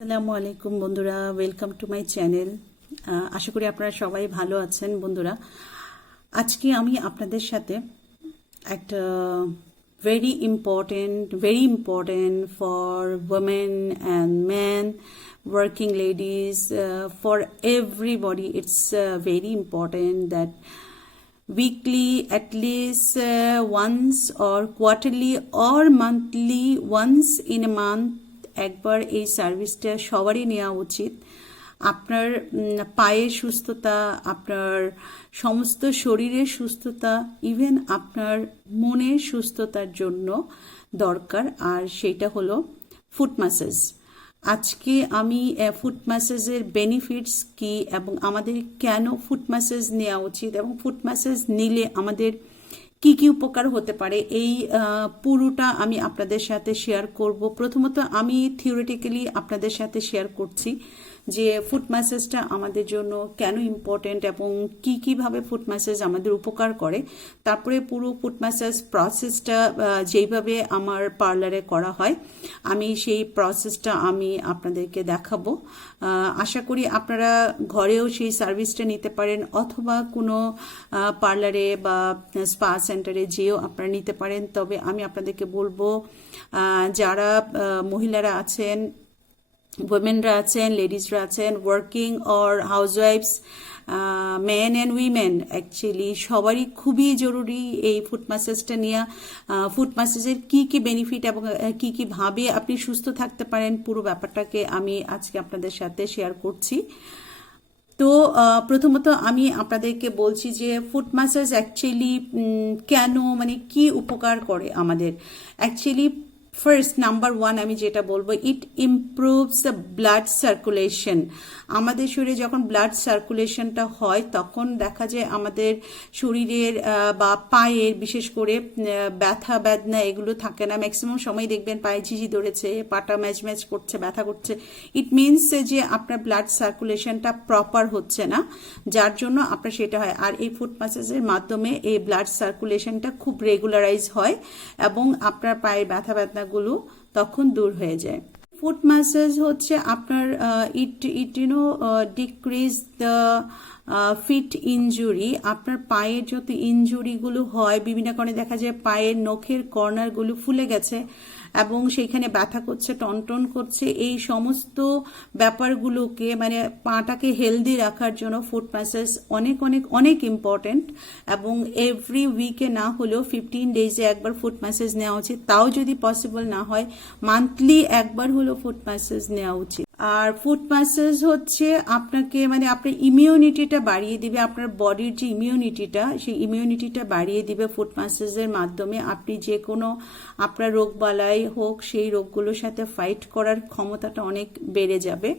আসসালামু আলাইকুম বন্ধুরা, ওয়েলকাম টু মাই চ্যানেল। আশা করি আপনারা সবাই ভালো আছেন। বন্ধুরা, আজকে আমি আপনাদের সাথে একটা very important for women and men, working ladies, for everybody. It's very important that weekly, at least once, or quarterly or monthly, once in a month একবার এই সার্ভিসটা সবারই নেওয়া উচিত। আপনার পায়ের সুস্থতা, আপনার সমস্ত শরীরের সুস্থতা, ইভেন আপনার মনের সুস্থতার জন্য দরকার, আর সেটা হলো ফুট ম্যাসাজ। আজকে আমি ফুট ম্যাসাজের বেনিফিটস কি এবং আমাদের কেন ফুট ম্যাসাজ নেওয়া উচিত এবং ফুট ম্যাসাজ নিলে আমাদের কি কি উপকার হতে পারে, এই পুরোটা আমি আপনাদের সাথে শেয়ার করব। প্রথমত আমি থিওরিটিক্যালি আপনাদের সাথে শেয়ার করছি যে ফুট ম্যাসাজটা আমাদের জন্য কেন ইম্পর্টেন্ট এবং কি কিভাবে ফুট ম্যাসাজ আমাদের উপকার করে। তারপরে পুরো ফুট ম্যাসাজ প্রসেসটা যেইভাবে আমার পার্লারে করা হয়, আমি সেই প্রসেসটা আমি আপনাদেরকে দেখাবো। আশা করি আপনারা ঘরেও সেই সার্ভিসটা নিতে পারেন, অথবা কোনো পার্লারে বা স্পা সেন্টারে যেও আপনারা নিতে পারেন। তবে আমি আপনাদেরকে বলবো, যারা মহিলারা আছেন, womenরা আছেন, লেডিজরা আছেন, ওয়ার্কিং অর হাউসওয়াইফস, মেন অ্যান্ড উইমেন, অ্যাকচুয়ালি সবারই খুবই জরুরি এই ফুট ম্যাসাজটা নেওয়া। ফুট ম্যাসাজের কি কি বেনিফিট এবং কি কি ভাবে আপনি সুস্থ থাকতে পারেন, পুরো ব্যাপারটাকে আমি আজকে আপনাদের সাথে শেয়ার করছি। তো প্রথমত আমি আপনাদেরকে বলছি যে ফুট ম্যাসাজ অ্যাকচুয়ালি কেন, মানে কি উপকার করে আমাদের। অ্যাকচুয়ালি ফার্স্ট নাম্বার ওয়ান আমি যেটা বলবো, ইট ইমপ্রুভস দ্য ব্লাড সার্কুলেশন। আমাদের শরীরে যখন ব্লাড সার্কুলেশনটা হয় তখন দেখা যায় আমাদের শরীরের বা পায়ের বিশেষ করে ব্যথা বেদনা এগুলো থাকে না। ম্যাক্সিমাম সময় দেখবেন পায়ে ঝিঝি ধরেছে, পাটা ম্যাচ ম্যাচ করছে, ব্যথা করছে। ইট মিনস যে আপনার ব্লাড সার্কুলেশনটা প্রপার হচ্ছে না, যার জন্য আপনার সেটা হয়। আর এই ফুট ম্যাসাজের মাধ্যমে এই ব্লাড সার্কুলেশনটা খুব রেগুলারাইজ হয় এবং আপনার পায়ের ব্যথা বেদনা গুলো তখন দূর হয়ে যায়। ফুট ম্যাসাজ হচ্ছে আপনার ইট ডিক্রিজ দ্য ফিট ইনজুরি। আপনার পায়ের যত ইনজুরিগুলো হয়, বিভিন্ন কারণে দেখা যায় পায়ের নখের কর্নারগুলো ফুলে গেছে এবং সেইখানে ব্যথা করছে, টনটন করছে, এই সমস্ত ব্যাপারগুলোকে মানে পাটাকে হেলদি রাখার জন্য ফুট ম্যাসাজ অনেক অনেক অনেক ইম্পর্টেন্ট। এবং এভরি উইকে না হলেও 15 ডেজে একবার ফুট ম্যাসাজ নেওয়া উচিত। তাও যদি পসিবল না হয়, মান্থলি একবার হলেও ফুট ম্যাসাজ নেওয়া উচিত। আর ফুট ম্যাসাজ হচ্ছে আপনাকে মানে আপনার ইমিউনিটিটা বাড়িয়ে দিবে, আপনার বডির যে ইমিউনিটিটা, সেই ইমিউনিটিটা বাড়িয়ে দিবে ফুট ম্যাসাজের মাধ্যমে। আপনি যে কোনো আপনার রোগবালাই হোক, সেই রোগগুলোর সাথে ফাইট করার ক্ষমতাটা অনেক বেড়ে যাবে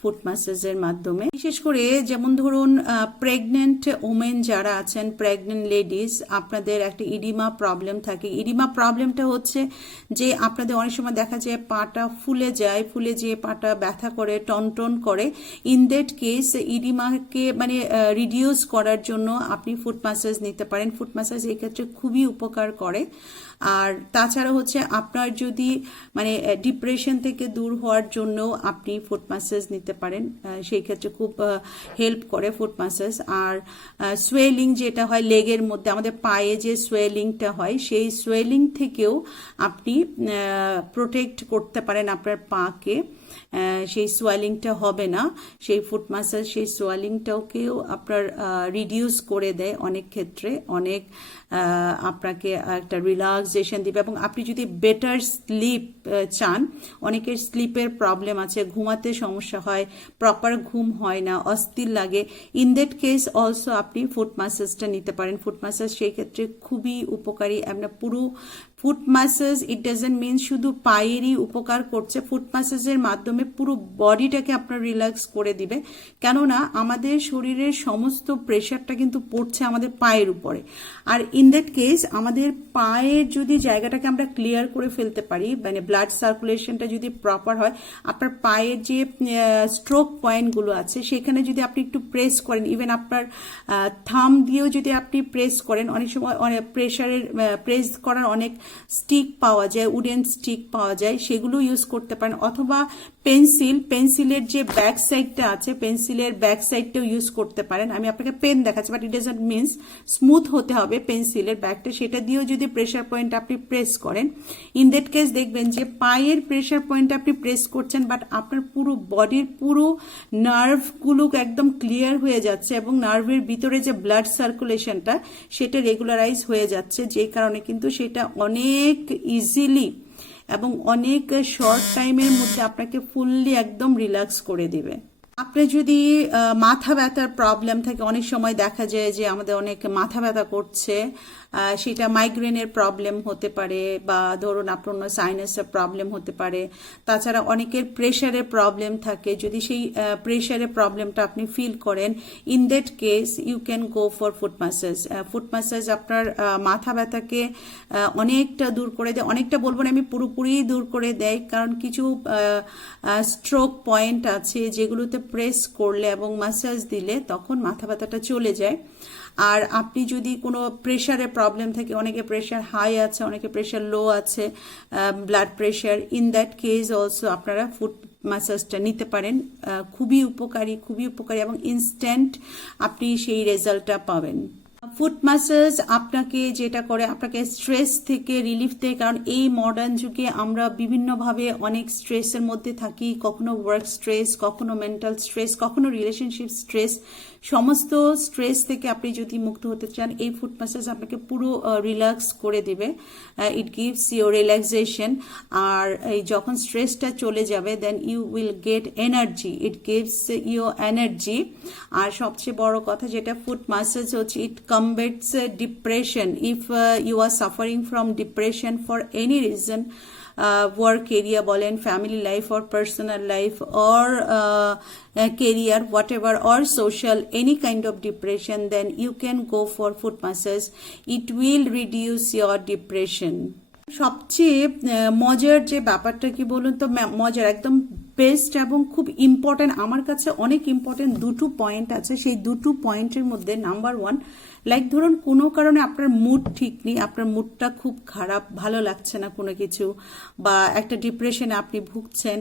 ফুট ম্যাসাজের মাধ্যমে। বিশেষ করে যেমন ধরুন প্রেগনেন্ট ওমেন যারা আছেন, প্রেগনেন্ট লেডিস, আপনাদের একটা ইডিমা প্রবলেম থাকে। ইডিমা প্রবলেমটা হচ্ছে যে আপনাদের অনেক সময় দেখা যায় পাটা ফুলে যায়, ফুলে যেয়ে পাটা ব্যথা করে, টনটন করে। ইন দ্যাট কেস ইডিমাকে মানে রিডিউস করার জন্য আপনি ফুট ম্যাসাজ নিতে পারেন। ফুট ম্যাসাজ এই ক্ষেত্রে খুবই উপকার করে। আর তাছাড়া হচ্ছে আপনার যদি মানে ডিপ্রেশন থেকে দূর হওয়ার জন্য আপনি ফুট ম্যাসাজ নিতে পারেন, সেই ক্ষেত্রে খুব হেল্প করে ফুট ম্যাসাজ। আর সোয়েলিং যেটা হয় লেগের মধ্যে, আমাদের পায়ে যে সোয়েলিংটা হয়, সেই সোয়েলিং থেকেও আপনি প্রোটেক্ট করতে পারেন আপনার পাকে। সেই সোয়েলিংটা হবে না, সেই ফুট ম্যাসাজ সেই সোয়েলিংটাকেও আপনার রিডিউস করে দেয় অনেক ক্ষেত্রে, অনেক আপনাকে একটা রিল্যাক্সেশন দিবে। এবং আপনি যদি বেটার স্লিপ চান, অনেকের স্লিপের প্রবলেম আছে, ঘুমাতে সমস্যা হয়, প্রপার ঘুম হয় না, অস্থির লাগে, ইন দ্যাট কেস অলসো আপনি ফুট ম্যাসাজটা নিতে পারেন। ফুট ম্যাসাজ সেই ক্ষেত্রে খুবই উপকারী। আপনার পুরো foot massage it doesn't mean শুধু পায়েরই উপকার করছে, ফুট ম্যাসাজের মাধ্যমে পুরো বডিটাকে আপনার রিল্যাক্স করে দিবে। কেননা আমাদের শরীরের সমস্ত প্রেশারটা কিন্তু পড়ছে আমাদের পায়ের উপরে। আর ইন দ্যাট কেস আমাদের পায়ের যদি জায়গাটাকে আমরা ক্লিয়ার করে ফেলতে পারি, মানে ব্লাড সার্কুলেশনটা যদি প্রপার হয়, আপনার পায়ের যে স্ট্রোক পয়েন্টগুলো আছে সেখানে যদি আপনি একটু প্রেস করেন, ইভেন আপনার থাম দিয়েও যদি আপনি প্রেস করেন, অনেক সময় প্রেশারের প্রেস করার অনেক স্টিক পাওয়া যায়, উডেন স্টিক পাওয়া যায়, সেগুলো ইউজ করতে পারেন। অথবা পেন্সিলের যে ব্যাক সাইডটা আছে, পেন্সিলের ব্যাক সাইডটাও ইউজ করতে পারেন। আমি আপনাকে পেন দেখাচ্ছি, but it doesn't means smooth হতে হবে পেন্সিলের ব্যাকটা, সেটা দিয়েও যদি প্রেশার পয়েন্ট আপনি প্রেস করেন, ইন দ্যাট কেস দেখবেন যে পায়ের প্রেশার পয়েন্ট আপনি প্রেস করছেন, বাট আপনার পুরো বডির পুরো নার্ভগুলো একদম ক্লিয়ার হয়ে যাচ্ছে এবং নার্ভের ভিতরে যে ব্লাড সার্কুলেশনটা সেটা রেগুলারাইজ হয়ে যাচ্ছে, যে কারণে কিন্তু সেটা অনেক ইজিলি এবং অনেক শর্ট টাইমের মধ্যে আপনাকে ফুললি একদম রিল্যাক্স করে দিবে। আপনার যদি মাথা ব্যথার প্রবলেম থাকে, অনেক সময় দেখা যায় যে আমাদের অনেক মাথা ব্যথা করছে, সেটা মাইগ্রেনের প্রবলেম হতে পারে, বা ধরুন আপনার সাইনাসের প্রবলেম হতে পারে, তাছাড়া অনেকের প্রেশারের প্রবলেম থাকে। যদি সেই প্রেশারের প্রবলেমটা আপনি ফিল করেন, in that case you can go for foot massage. Foot massage আপনার মাথা ব্যথাকে অনেকটা দূর করে দেয়, অনেকটা বলবো না আমি, পুরোপুরি দূর করে দেয়, কারণ কিছু স্ট্রোক পয়েন্ট আছে যেগুলোতে প্রেস করলে এবং ম্যাসাজ দিলে তখন মাথা ব্যথাটা চলে যায়। আর আপনি যদি কোনো প্রেশারের প্রবলেম থাকে, অনেকে প্রেশার হাই আছে, অনেকে প্রেশার লো আছে, blood pressure, in that case also আপনারা ফুট ম্যাসাজটা নিতে পারেন। খুবই উপকারী এবং ইনস্ট্যান্ট আপনি সেই রেজাল্টটা পাবেন। ফুট ম্যাসাজ আপনাকে যেটা করে, আপনাকে স্ট্রেস থেকে রিলিফ দেয়, কারণ এই মডার্ন যুগে আমরা বিভিন্নভাবে অনেক স্ট্রেসের মধ্যে থাকি, কখনো ওয়ার্ক স্ট্রেস, কখনো মেন্টাল স্ট্রেস, কখনো রিলেশনশিপ স্ট্রেস। সমস্ত স্ট্রেস থেকে আপনি যদি মুক্ত হতে চান, এই ফুট ম্যাসাজ আপনাকে পুরো রিল্যাক্স করে দেবে। It gives your relaxation. আর এই যখন স্ট্রেসটা চলে যাবে, then you will get energy, it gives your energy. আর সবচেয়ে বড় কথা যেটা, ফুট ম্যাসাজ হচ্ছে ইট combats depression. If you are suffering from depression for any reason, work area বলেন, family life or personal life or career, whatever, or social, any kind of depression, then you can go for foot massage. It will reduce your depression. সবচেয়ে মজার যে ব্যাপারটা কি বলুন তো, মজার একদম বেস্ট এবং খুব ইম্পর্টেন্ট, আমার কাছে অনেক ইম্পর্টেন্ট দুটো পয়েন্ট আছে। সেই দুটো পয়েন্টের মধ্যে নাম্বার ওয়ান, লাইক ধরুন কোনো কারণে আপনার মুড ঠিক নেই, আপনার মুডটা খুব খারাপ, ভালো লাগছে না কোনো কিছু, বা একটা ডিপ্রেশনে আপনি ভুগছেন,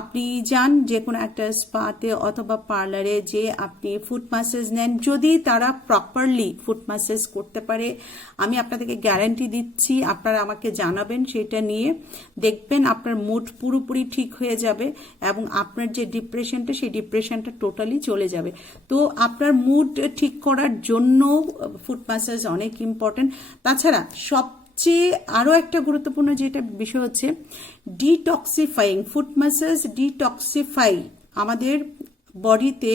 আপনি যান যে কোনো একটা স্পাতে অথবা পার্লারে, যে আপনি ফুট ম্যাসাজ নেন। যদি তারা প্রপারলি ফুট ম্যাসাজ করতে পারে, আমি আপনাদেরকে গ্যারান্টি দিচ্ছি, আপনারা আমাকে জানাবেন, সেটা নিয়ে দেখবেন আপনার মুড পুরোপুরি ঠিক হয়ে যাবে এবং আপনার যে ডিপ্রেশনটা, সেই ডিপ্রেশনটা টোটালি চলে যাবে। তো আপনার মুড ঠিক করার জন্য ফুট ম্যাসাজ অনেক ইম্পর্টেন্ট। তাছাড়া সবচেয়ে আরও একটা গুরুত্বপূর্ণ যেটা বিষয় হচ্ছে ডিটক্সিফাইং। ফুট ম্যাসাজ ডিটক্সিফাই আমাদের বডিতে,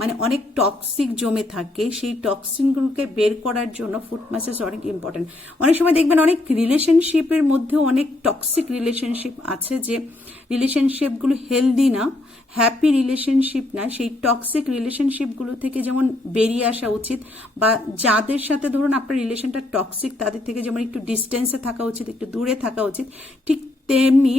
মানে অনেক টক্সিক জমে থাকে, সেই টক্সিনগুলোকে বের করার জন্য ফুট ম্যাসাজ অনেক ইম্পর্টেন্ট। অনেক সময় দেখবেন অনেক রিলেশনশিপের মধ্যেও অনেক টক্সিক রিলেশনশিপ আছে, যে রিলেশনশিপগুলো হেলদি না, হ্যাপি রিলেশনশিপ না। সেই টক্সিক রিলেশনশিপগুলো থেকে যেমন বেরিয়ে আসা উচিত, বা যাদের সাথে ধরুন আপনার রিলেশনটা টক্সিক, তাদের থেকে যেমন একটু ডিস্টেন্সে থাকা উচিত, একটু দূরে থাকা উচিত, ঠিক তেমনি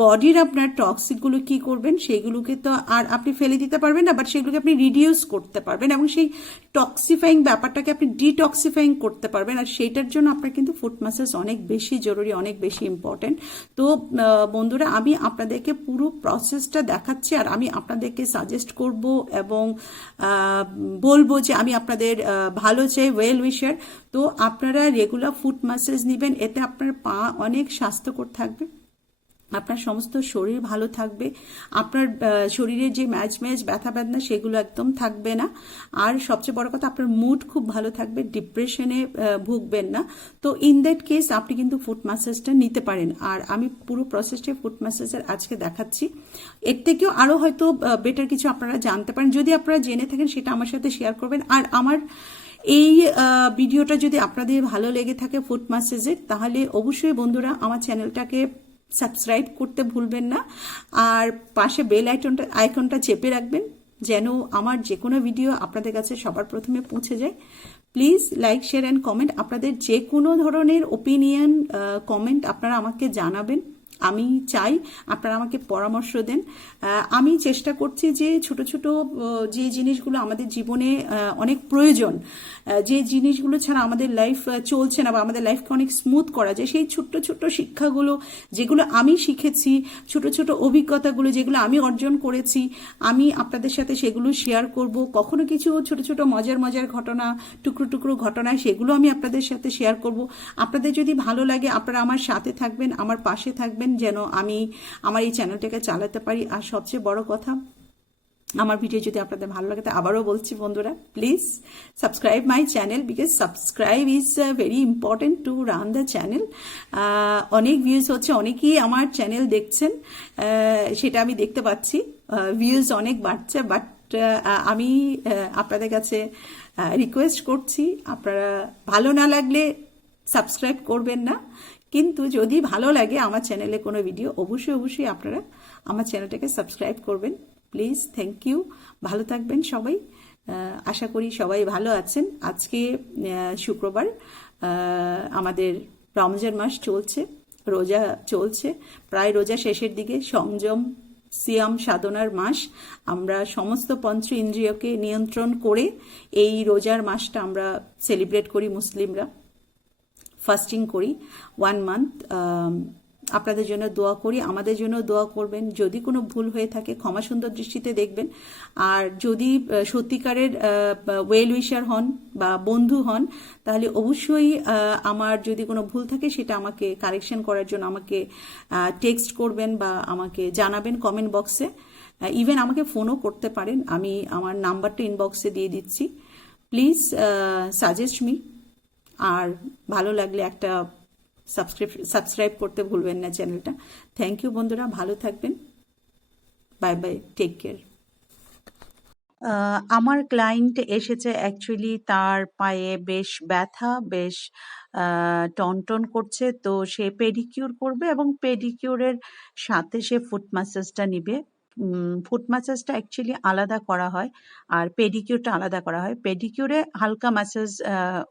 বডির আপনার টক্সিকগুলো কি করবেন, সেগুলোকে তো আর আপনি ফেলে দিতে পারবেন না, বাট সেগুলোকে আপনি রিডিউস করতে পারবেন এবং সেই টক্সিফাইং ব্যাপারটাকে আপনি ডিটক্সিফাইং করতে পারবেন। আর সেইটার জন্য আপনার কিন্তু ফুট ম্যাসাজ অনেক বেশি জরুরি, অনেক বেশি ইম্পর্টেন্ট। তো বন্ধুরা, আমি আপনাদেরকে পুরো প্রসেসটা দেখাচ্ছি, আর আমি আপনাদেরকে সাজেস্ট করব এবং বলবো যে আমি আপনাদের ভালো চাই, ওয়েল উইশার। তো আপনারা রেগুলার ফুট ম্যাসাজ নেবেন, এতে আপনার পা অনেক স্বাস্থ্যকর থাকবে, আপনার সমস্ত শরীর ভালো থাকবে, আপনার শরীরের যে ম্যাজ ব্যথা বেদনা সেগুলো একদম থাকবে না, আর সবচেয়ে বড় কথা আপনার মুড খুব ভালো থাকবে, ডিপ্রেশনে ভুগবেন না। তো ইন দ্যাট কেস আপনি কিন্তু ফুট ম্যাসাজটা নিতে পারেন। আর আমি পুরো প্রসেসটা ফুট ম্যাসাজের আজকে দেখাচ্ছি, এর থেকেও আরও হয়তো বেটার কিছু আপনারা জানতে পারেন। যদি আপনারা জেনে থাকেন সেটা আমার সাথে শেয়ার করবেন। আর আমার এই ভিডিওটা যদি আপনাদের ভালো লেগে থাকে ফুট ম্যাসাজের, তাহলে অবশ্যই বন্ধুরা আমার চ্যানেলটাকে সাবস্ক্রাইব করতে ভুলবেন না, আর পাশে বেল আইকনটা চেপে রাখবেন, যেন আমার যে কোনো ভিডিও আপনাদের কাছে সবার প্রথমে পৌঁছে যায়। Please like, share and comment. আপনাদের যে কোনো ধরনের ওপিনিয়ন, কমেন্ট আপনারা আমাকে জানাবেন, আমি চাই আপনারা আমাকে পরামর্শ দেন। আমি চেষ্টা করছি যে ছোট ছোট যে জিনিসগুলো আমাদের জীবনে অনেক প্রয়োজন, যে জিনিসগুলো ছাড়া আমাদের লাইফ চলছে না বা আমাদের লাইফকে অনেক স্মুথ করা যায়, সেই ছোট্ট ছোট্ট শিক্ষাগুলো যেগুলো আমি শিখেছি, ছোট ছোট অভিজ্ঞতাগুলো যেগুলো আমি অর্জন করেছি, আমি আপনাদের সাথে সেগুলো শেয়ার করব। কখনো কিছু ছোট ছোট মজার মজার ঘটনা, টুকরো টুকরো ঘটনায় সেগুলো আমি আপনাদের সাথে শেয়ার করব। আপনাদের যদি ভালো লাগে আপনারা আমার সাথে থাকবেন, আমার পাশে থাকবেন, যেন আমি আমার এই চ্যানেলটাকে চালাতে পারি। আর সবচেয়ে বড় কথা, আমার ভিডিও যদি আপনাদের ভালো লাগে, তো আবারও বলছি বন্ধুরা, please subscribe my channel, because subscribe is very important to run the channel. অনেক ভিউজ হচ্ছে, অনেকেই আমার চ্যানেল দেখছেন, সেটা আমি দেখতে পাচ্ছি, ভিউজ অনেক বাড়ছে, বাট আমি আপনাদের কাছে রিকোয়েস্ট করছি, আপনারা ভালো না লাগলে সাবস্ক্রাইব করবেন না, কিন্তু যদি ভালো লাগে আমার চ্যানেলে কোনো ভিডিও, অবশ্যই অবশ্যই আপনারা আমার চ্যানেলটাকে সাবস্ক্রাইব করবেন, প্লিজ। Thank you. ভালো থাকবেন সবাই। আশা করি সবাই ভালো আছেন। আজকে শুক্রবার, আমাদের রমজান মাস চলছে, রোজা চলছে, প্রায় রোজা শেষের দিকে, সংযম সিয়াম সাধনার মাস। আমরা সমস্ত পঞ্চ ইন্দ্রিয়কে নিয়ন্ত্রণ করে এই রোজার মাসটা আমরা সেলিব্রেট করি, মুসলিমরা ফাস্টিং করি 1 মান্থ। আপনাদের জন্য দোয়া করি, আমাদের জন্য দোয়া করবেন। যদি কোনো ভুল হয়ে থাকে ক্ষমা সুন্দর দৃষ্টিতে দেখবেন। আর যদি সত্যিকারের ওয়েল উইশার হন বা বন্ধু হন, তাহলে অবশ্যই আমার যদি কোনো ভুল থাকে সেটা আমাকে কারেকশন করার জন্য আমাকে টেক্সট করবেন বা আমাকে জানাবেন কমেন্ট বক্সে। ইভেন আমাকে ফোনও করতে পারেন, আমি আমার নাম্বারটা ইনবক্সে দিয়ে দিচ্ছি। Please suggest me. আর ভালো লাগলে একটা সাবস্ক্রাইব করতে ভুলবেন না চ্যানেলটা। থ্যাংক ইউ বন্ধুরা, ভালো থাকবেন। Bye bye, take care. আমার ক্লায়েন্ট এসেছে, অ্যাকচুয়ালি তার পায়ে বেশ ব্যথা, বেশ টনটন করছে, তো সে পেডিকিউর করবে এবং পেডিকিউরের সাথে সে ফুট ম্যাসাজটা নিবে। ফুট ম্যাসাজটা অ্যাকচুয়ালি আলাদা করা হয় আর পেডিকিউরটা আলাদা করা হয়। পেডিকিউরে হালকা ম্যাসাজ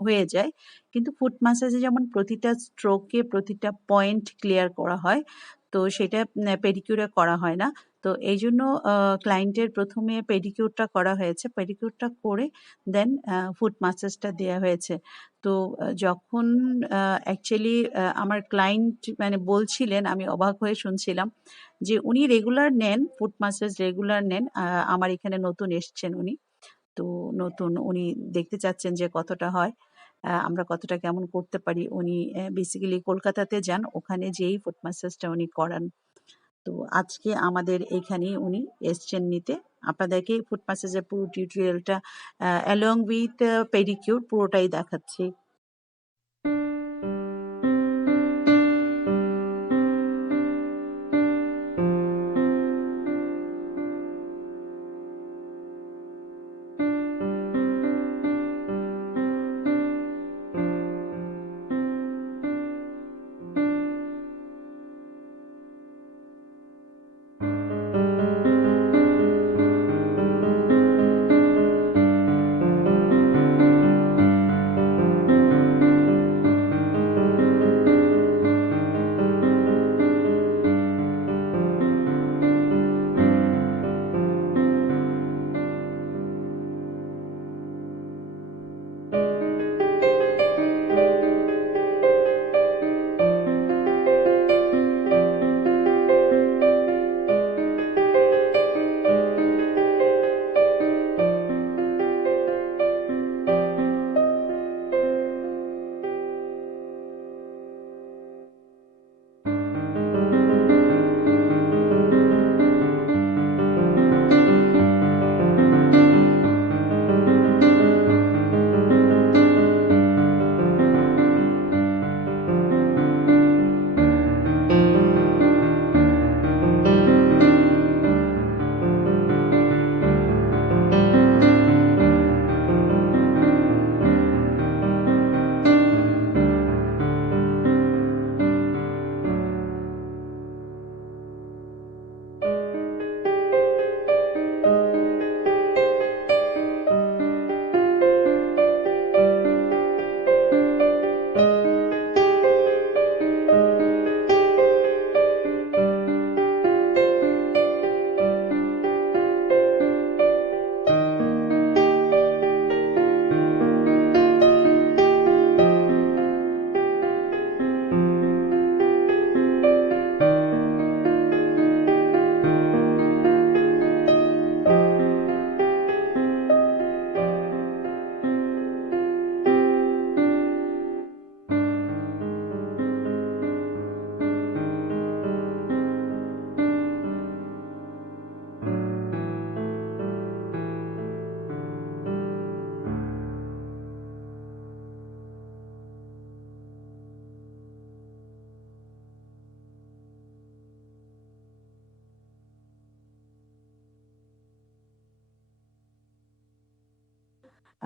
হয়ে যায়, কিন্তু ফুট ম্যাসাজে যেমন প্রতিটা স্ট্রোকে প্রতিটা পয়েন্ট ক্লিয়ার করা হয়, তো সেটা পেডিকিউরে করা হয় না। তো এই জন্য ক্লায়েন্টের প্রথমে পেডিকিউরটা করা হয়েছে, পেডিকিউরটা করে দেন ফুট ম্যাসাজটা দেওয়া হয়েছে। তো যখন অ্যাকচুয়ালি আমার ক্লায়েন্ট মানে বলছিলেন, আমি অবাক হয়ে শুনছিলাম যে উনি রেগুলার নেন, ফুট ম্যাসাজ রেগুলার নেন। আমার এখানে নতুন এসছেন উনি, তো নতুন উনি দেখতে চাচ্ছেন যে কতটা হয়, আমরা কতটা কেমন করতে পারি। উনি বেসিক্যালি কলকাতাতে যান, ওখানে যেই ফুট ম্যাসাজটা উনি করান। তো আজকে আমাদের এখানেই উনি এসছেন নিতে। আপনাদেরকে ফুট ম্যাসাজের পুরো টিউটোরিয়ালটা অ্যালং উইথ পেডিকিউর পুরোটাই দেখাচ্ছি।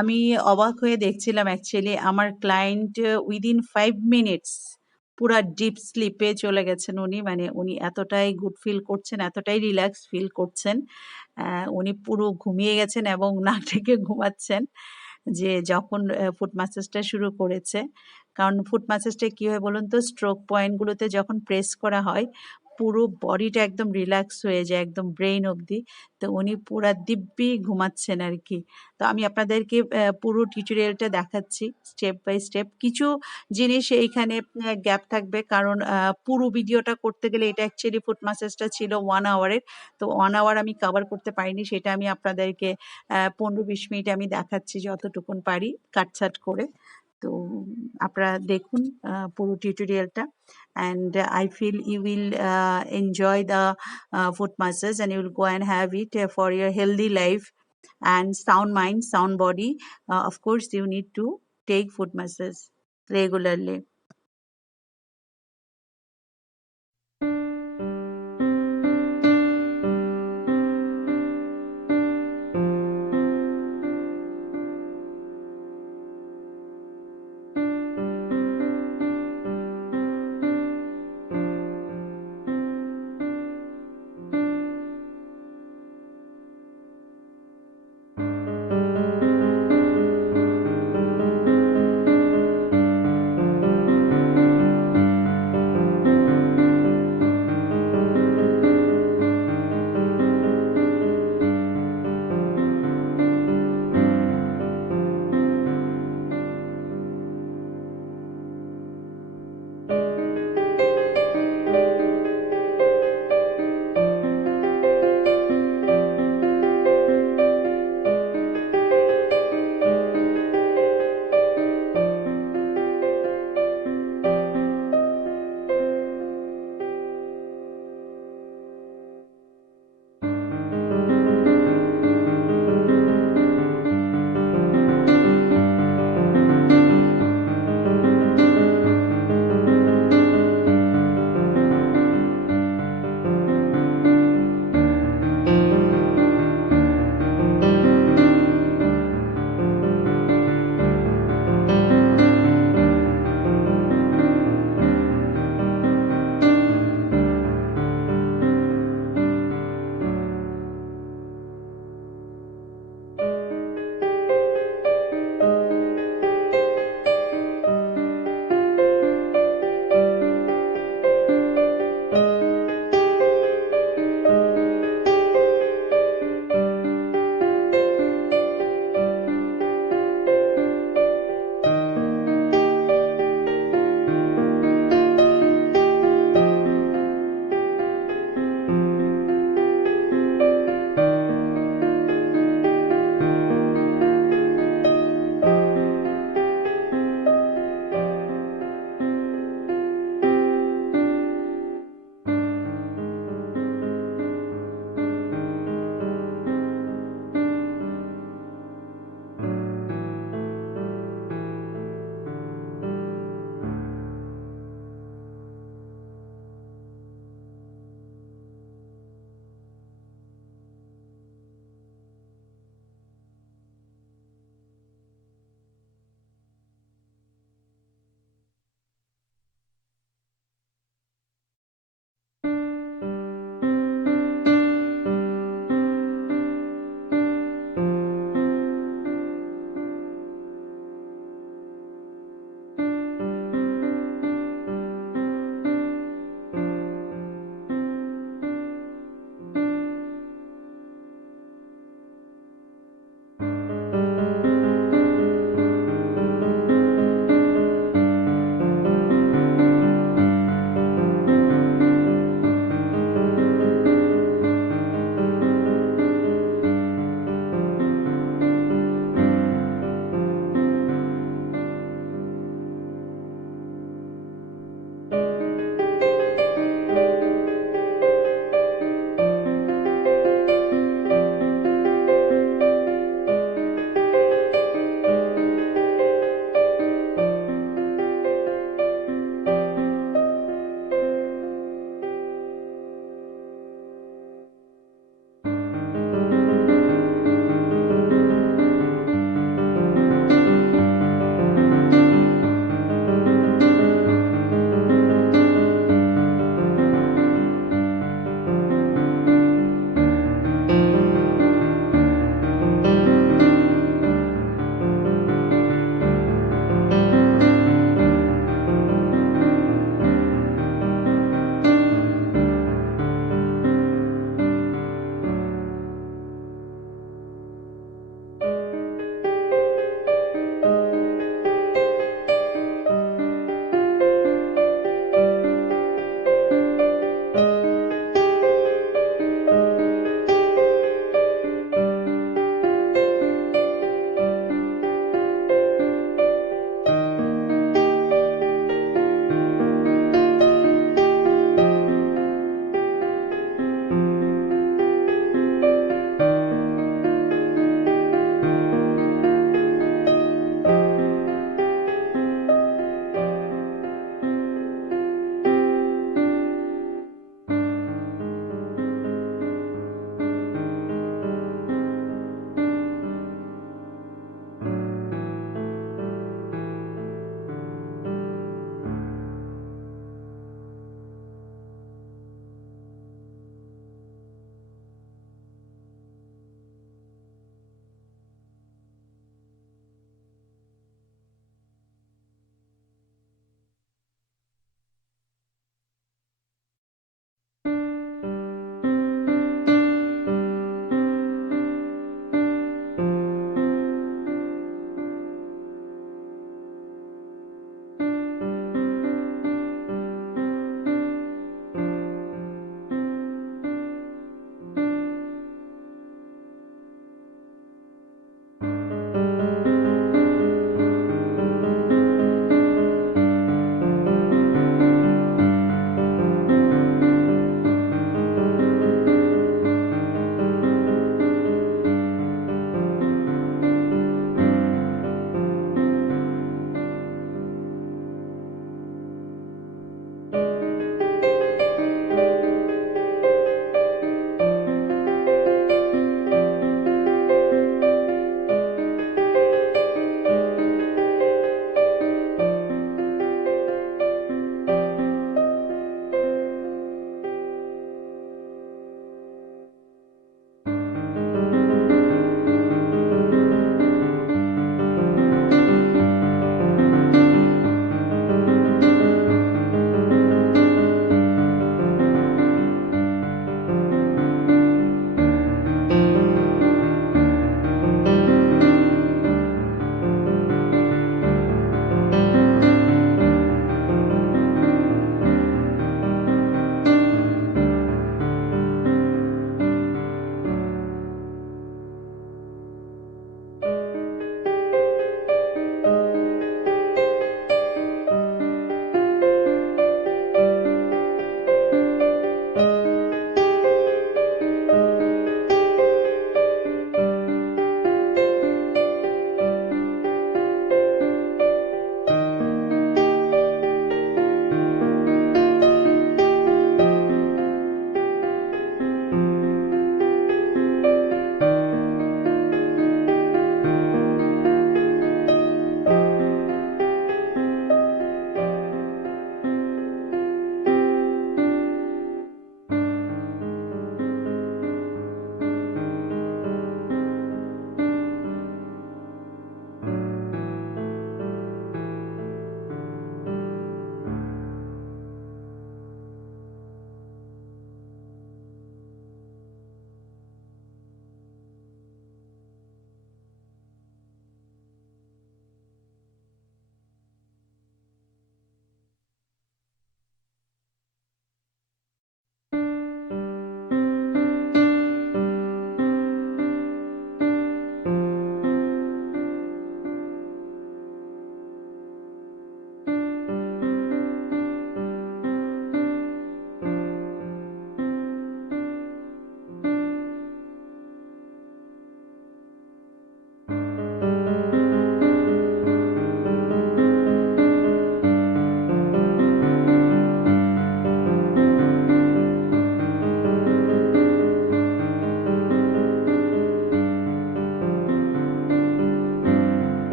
আমি অবাক হয়ে দেখছিলাম অ্যাকচুয়ালি আমার ক্লায়েন্ট উইদিন 5 মিনিটস পুরা ডিপ স্লিপে চলে গেছেন উনি, মানে উনি এতটাই গুড ফিল করছেন, এতটাই রিল্যাক্স ফিল করছেন, উনি পুরো ঘুমিয়ে গেছেন এবং নাক ডেকে ঘুমাচ্ছেন যে যখন ফুট ম্যাসাজটা শুরু করেছে। কারণ ফুট ম্যাসাজটা কী হয় বলুন তো, স্ট্রোক পয়েন্টগুলোতে যখন প্রেস করা হয় পুরো বডিটা একদম রিল্যাক্স হয়ে যায়, একদম ব্রেইন অবধি। তো উনি পুরা দিব্যি ঘুমাচ্ছেন আর কি। তো আমি আপনাদেরকে পুরো টিউটোরিয়ালটা দেখাচ্ছি স্টেপ বাই স্টেপ। কিছু জিনিস এইখানে গ্যাপ থাকবে, কারণ পুরো ভিডিওটা করতে গেলে এটা অ্যাকচুয়ালি ফুট ম্যাসাজটা ছিল 1 আওয়ারের। তো 1 আওয়ার আমি কভার করতে পারিনি, সেটা আমি আপনাদেরকে 15-20 মিনিট আমি দেখাচ্ছি যতটুকুন পারি কাটছাট করে। তো আপনারা দেখুন পুরো টিউটোরিয়ালটা, and I feel you will enjoy the foot massage, and you will go and have it for your healthy life and sound mind, sound body. Of course, you need to take foot massage regularly.